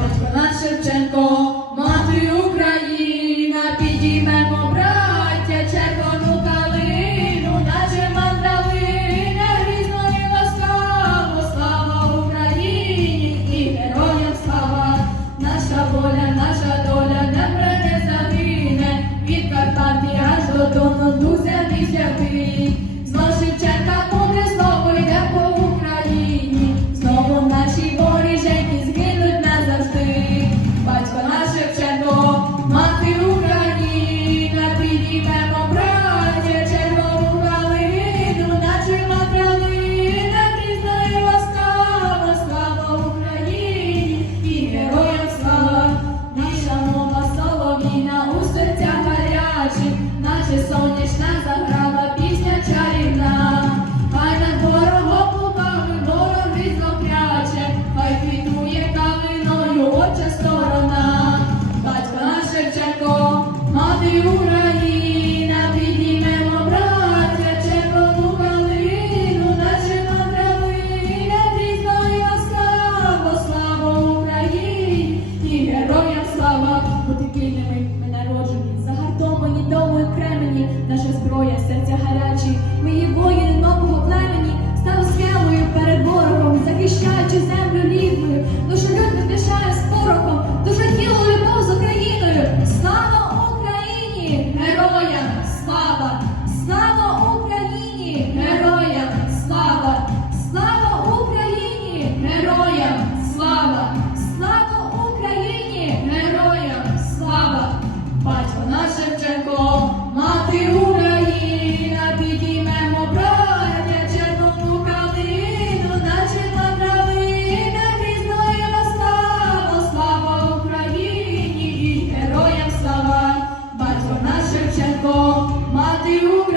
Pachmana Shevchenko наче сонячна заграла пісня чарівна. наша зброя, серця гарячі, мої воїни нового племені, стану схемою перед ворогом, захищаючи. Shall.